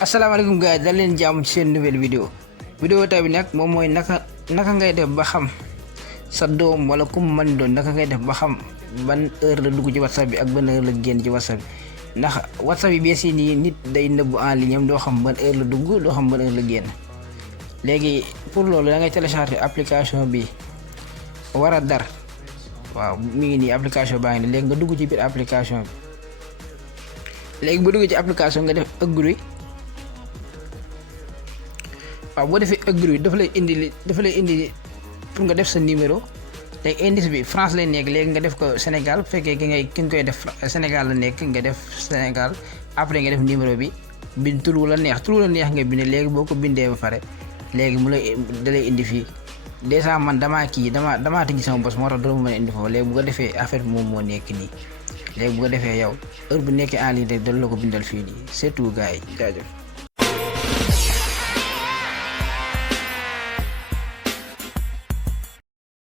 asalaamaaleykum gars yi dal leen jàmm ci seen nouvelle vidéo tay bi nag moom mooy naka ngay def ba xam sa doom wala ku mu mën doon naka ngay def ba xam ban heure la dugg ci whatsapp bi ak ban heure la génn ci whatsapp bi ndax whatsapp yi bees yi nii nit day nëbbu en ligne am doo xam ban heure la dugg doo xam ban heure la génn. léegi pour loolu da ngay télécharger application bi war a dar waaw mi ngi nii application baa ngi nii léegi nga dugg ci biir application bi léegi bu dugg ci application nga def agree. waaw boo defee agree dafa lay indi pour nga def sa numéro léegi indice bi France lay nekk léegi nga def ko Sénégal bu fekkee ki nga koy def Sénégal la nekk nga def Sénégal après nga def numéro bi bind tur la neex nga bind léegi boo ko bindee ba pare léegi mu lay da lay indi fii déjà man damaa tëj sama bos moo tax doo mën a indi foofu léegi bu ko defee affaire bi moom moo nekk nii léegi bu ko defee yow heure bu nekkee en ligne rek dal la ko bindal fii nii c'est tout gars yi jaajëf.